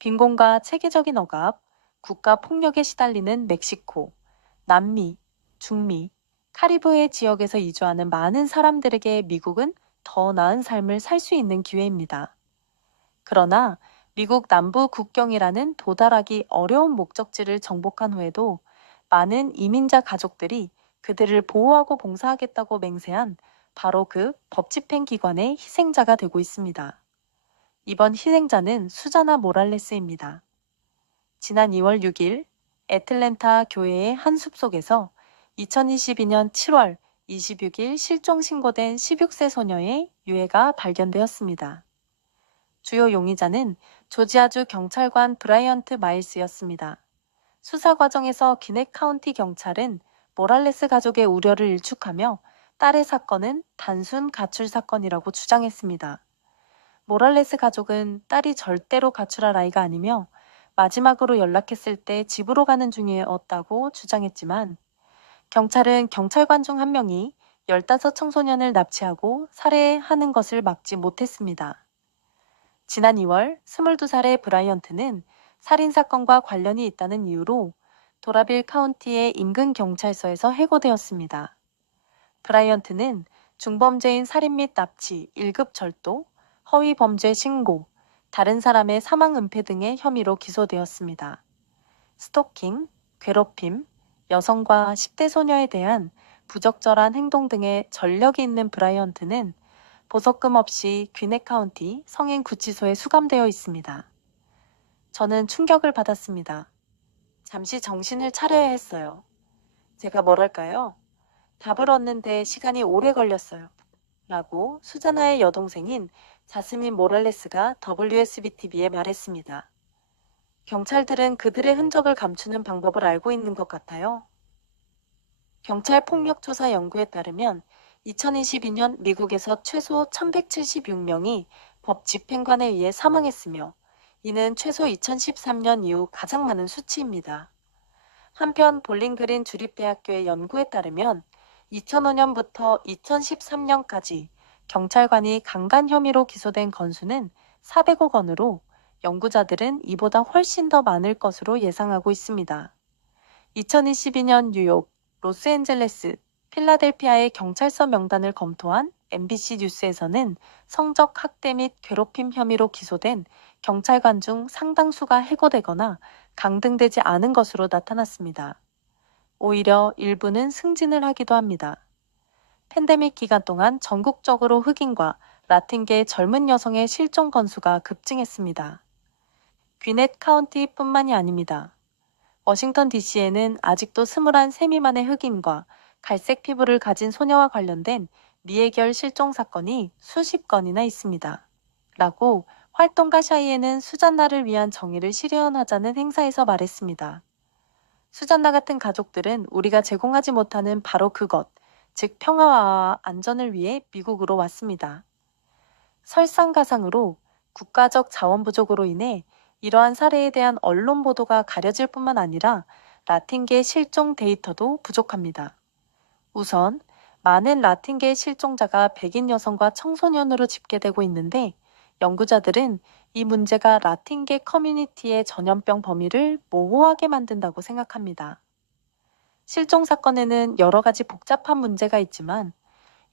빈곤과 체계적인 억압, 국가 폭력에 시달리는 멕시코, 남미, 중미, 카리브해 지역에서 이주하는 많은 사람들에게 미국은 더 나은 삶을 살 수 있는 기회입니다. 그러나 미국 남부 국경이라는 도달하기 어려운 목적지를 정복한 후에도 많은 이민자 가족들이 그들을 보호하고 봉사하겠다고 맹세한 바로 그 법 집행 기관의 희생자가 되고 있습니다. 이번 희생자는 수자나 모랄레스입니다. 지난 2월 6일 애틀랜타 교회의 한 숲속에서 2022년 7월 26일 실종 신고된 16세 소녀의 유해가 발견되었습니다. 주요 용의자는 조지아주 경찰관 브라이언트 마일스였습니다. 수사 과정에서 기넥 카운티 경찰은 모랄레스 가족의 우려를 일축하며 딸의 사건은 단순 가출 사건이라고 주장했습니다. 모랄레스 가족은 딸이 절대로 가출할 아이가 아니며 마지막으로 연락했을 때 집으로 가는 중이었다고 주장했지만 경찰은 경찰관 중 한 명이 15 청소년을 납치하고 살해하는 것을 막지 못했습니다. 지난 2월 22살의 브라이언트는 살인사건과 관련이 있다는 이유로 도라빌 카운티의 인근 경찰서에서 해고되었습니다. 브라이언트는 중범죄인 살인 및 납치, 1급 절도, 허위 범죄 신고, 다른 사람의 사망 은폐 등의 혐의로 기소되었습니다. 스토킹, 괴롭힘, 여성과 10대 소녀에 대한 부적절한 행동 등의 전력이 있는 브라이언트는 보석금 없이 귀넥 카운티 성인 구치소에 수감되어 있습니다. 저는 충격을 받았습니다. 잠시 정신을 차려야 했어요. 제가 뭐랄까요? 답을 얻는데 시간이 오래 걸렸어요. 라고 수자나의 여동생인 자스민 모랄레스가 WSB-TV에 말했습니다. 경찰들은 그들의 흔적을 감추는 방법을 알고 있는 것 같아요. 경찰 폭력 조사 연구에 따르면 2022년 미국에서 최소 1176명이 법 집행관에 의해 사망했으며 이는 최소 2013년 이후 가장 많은 수치입니다. 한편 볼링그린 주립대학교의 연구에 따르면 2005년부터 2013년까지 경찰관이 강간 혐의로 기소된 건수는 400억 원으로 연구자들은 이보다 훨씬 더 많을 것으로 예상하고 있습니다. 2022년 뉴욕, 로스앤젤레스, 필라델피아의 경찰서 명단을 검토한 MBC 뉴스에서는 성적 학대 및 괴롭힘 혐의로 기소된 경찰관 중 상당수가 해고되거나 강등되지 않은 것으로 나타났습니다. 오히려 일부는 승진을 하기도 합니다. 팬데믹 기간 동안 전국적으로 흑인과 라틴계 젊은 여성의 실종 건수가 급증했습니다. 귀넷 카운티뿐만이 아닙니다. 워싱턴 DC에는 아직도 스물한 세미만의 흑인과 갈색 피부를 가진 소녀와 관련된 미해결 실종 사건이 수십 건이나 있습니다. 라고 활동가 샤이에는 수잔나를 위한 정의를 실현하자는 행사에서 말했습니다. 수잔나 같은 가족들은 우리가 제공하지 못하는 바로 그것, 즉 평화와 안전을 위해 미국으로 왔습니다. 설상가상으로 국가적 자원 부족으로 인해 이러한 사례에 대한 언론 보도가 가려질 뿐만 아니라 라틴계 실종 데이터도 부족합니다. 우선 많은 라틴계 실종자가 백인 여성과 청소년으로 집계되고 있는데 연구자들은 이 문제가 라틴계 커뮤니티의 전염병 범위를 모호하게 만든다고 생각합니다. 실종 사건에는 여러 가지 복잡한 문제가 있지만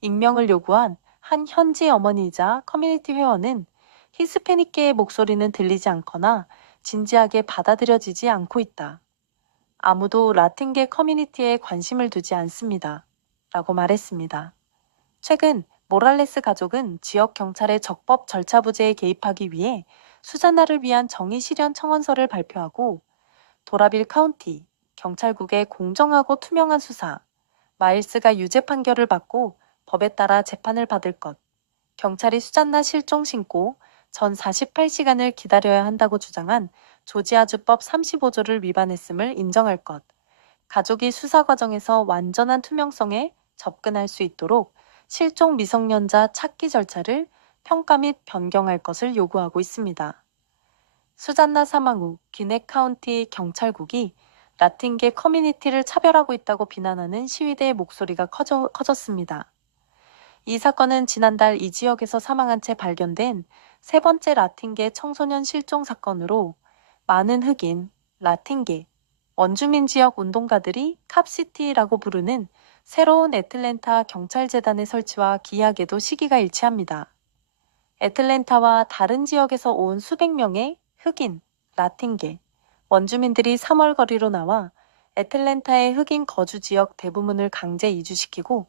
익명을 요구한 한 현지 어머니이자 커뮤니티 회원은 히스패닉계의 목소리는 들리지 않거나 진지하게 받아들여지지 않고 있다. 아무도 라틴계 커뮤니티에 관심을 두지 않습니다. 라고 말했습니다. 최근 모랄레스 가족은 지역 경찰의 적법 절차 부재에 개입하기 위해 수잔나를 위한 정의 실현 청원서를 발표하고 도라빌 카운티 경찰국의 공정하고 투명한 수사, 마일스가 유죄 판결을 받고 법에 따라 재판을 받을 것, 경찰이 수잔나 실종 신고 전 48시간을 기다려야 한다고 주장한 조지아주법 35조를 위반했음을 인정할 것, 가족이 수사 과정에서 완전한 투명성에 접근할 수 있도록 실종 미성년자 찾기 절차를 평가 및 변경할 것을 요구하고 있습니다. 수잔나 사망 후 기넥 카운티 경찰국이 라틴계 커뮤니티를 차별하고 있다고 비난하는 시위대의 목소리가 커져, 커졌습니다. 이 사건은 지난달 이 지역에서 사망한 채 발견된 세 번째 라틴계 청소년 실종 사건으로 많은 흑인, 라틴계, 원주민 지역 운동가들이 캅시티라고 부르는 새로운 애틀랜타 경찰재단의 설치와 기약에도 시기가 일치합니다. 애틀랜타와 다른 지역에서 온 수백 명의 흑인, 라틴계, 원주민들이 3월 거리로 나와 애틀랜타의 흑인 거주 지역 대부분을 강제 이주시키고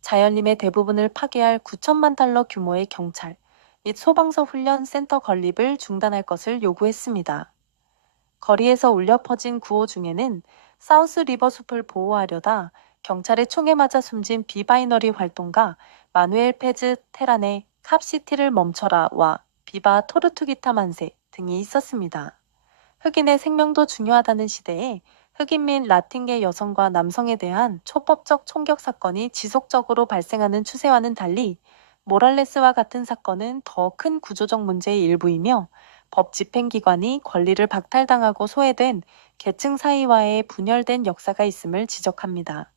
자연림의 대부분을 파괴할 9천만 달러 규모의 경찰 및 소방서 훈련 센터 건립을 중단할 것을 요구했습니다. 거리에서 울려 퍼진 구호 중에는 사우스 리버 숲을 보호하려다 경찰의 총에 맞아 숨진 비바이너리 활동가 마누엘 페즈 테란의 캅시티를 멈춰라와 비바 토르투기타 만세 등이 있었습니다. 흑인의 생명도 중요하다는 시대에 흑인 및 라틴계 여성과 남성에 대한 초법적 총격 사건이 지속적으로 발생하는 추세와는 달리 모랄레스와 같은 사건은 더 큰 구조적 문제의 일부이며 법 집행기관이 권리를 박탈당하고 소외된 계층 사이와의 분열된 역사가 있음을 지적합니다.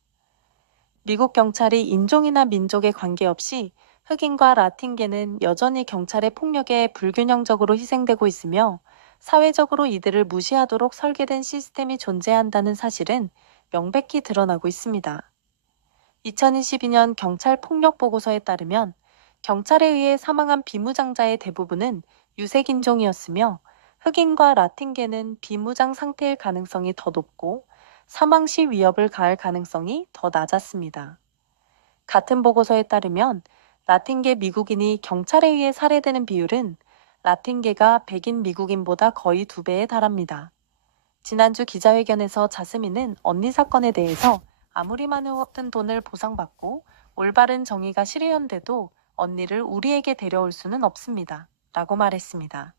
미국 경찰이 인종이나 민족에 관계없이 흑인과 라틴계는 여전히 경찰의 폭력에 불균형적으로 희생되고 있으며 사회적으로 이들을 무시하도록 설계된 시스템이 존재한다는 사실은 명백히 드러나고 있습니다. 2022년 경찰 폭력 보고서에 따르면 경찰에 의해 사망한 비무장자의 대부분은 유색인종이었으며 흑인과 라틴계는 비무장 상태일 가능성이 더 높고 사망 시 위협을 가할 가능성이 더 낮았습니다. 같은 보고서에 따르면 라틴계 미국인이 경찰에 의해 살해되는 비율은 라틴계가 백인 미국인보다 거의 두 배에 달합니다. 지난주 기자회견에서 자스민은 언니 사건에 대해서 아무리 많은 돈을 보상받고 올바른 정의가 실현돼도 언니를 우리에게 데려올 수는 없습니다. 라고 말했습니다.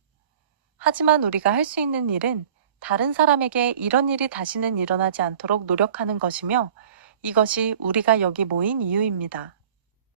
하지만 우리가 할 수 있는 일은 다른 사람에게 이런 일이 다시는 일어나지 않도록 노력하는 것이며 이것이 우리가 여기 모인 이유입니다.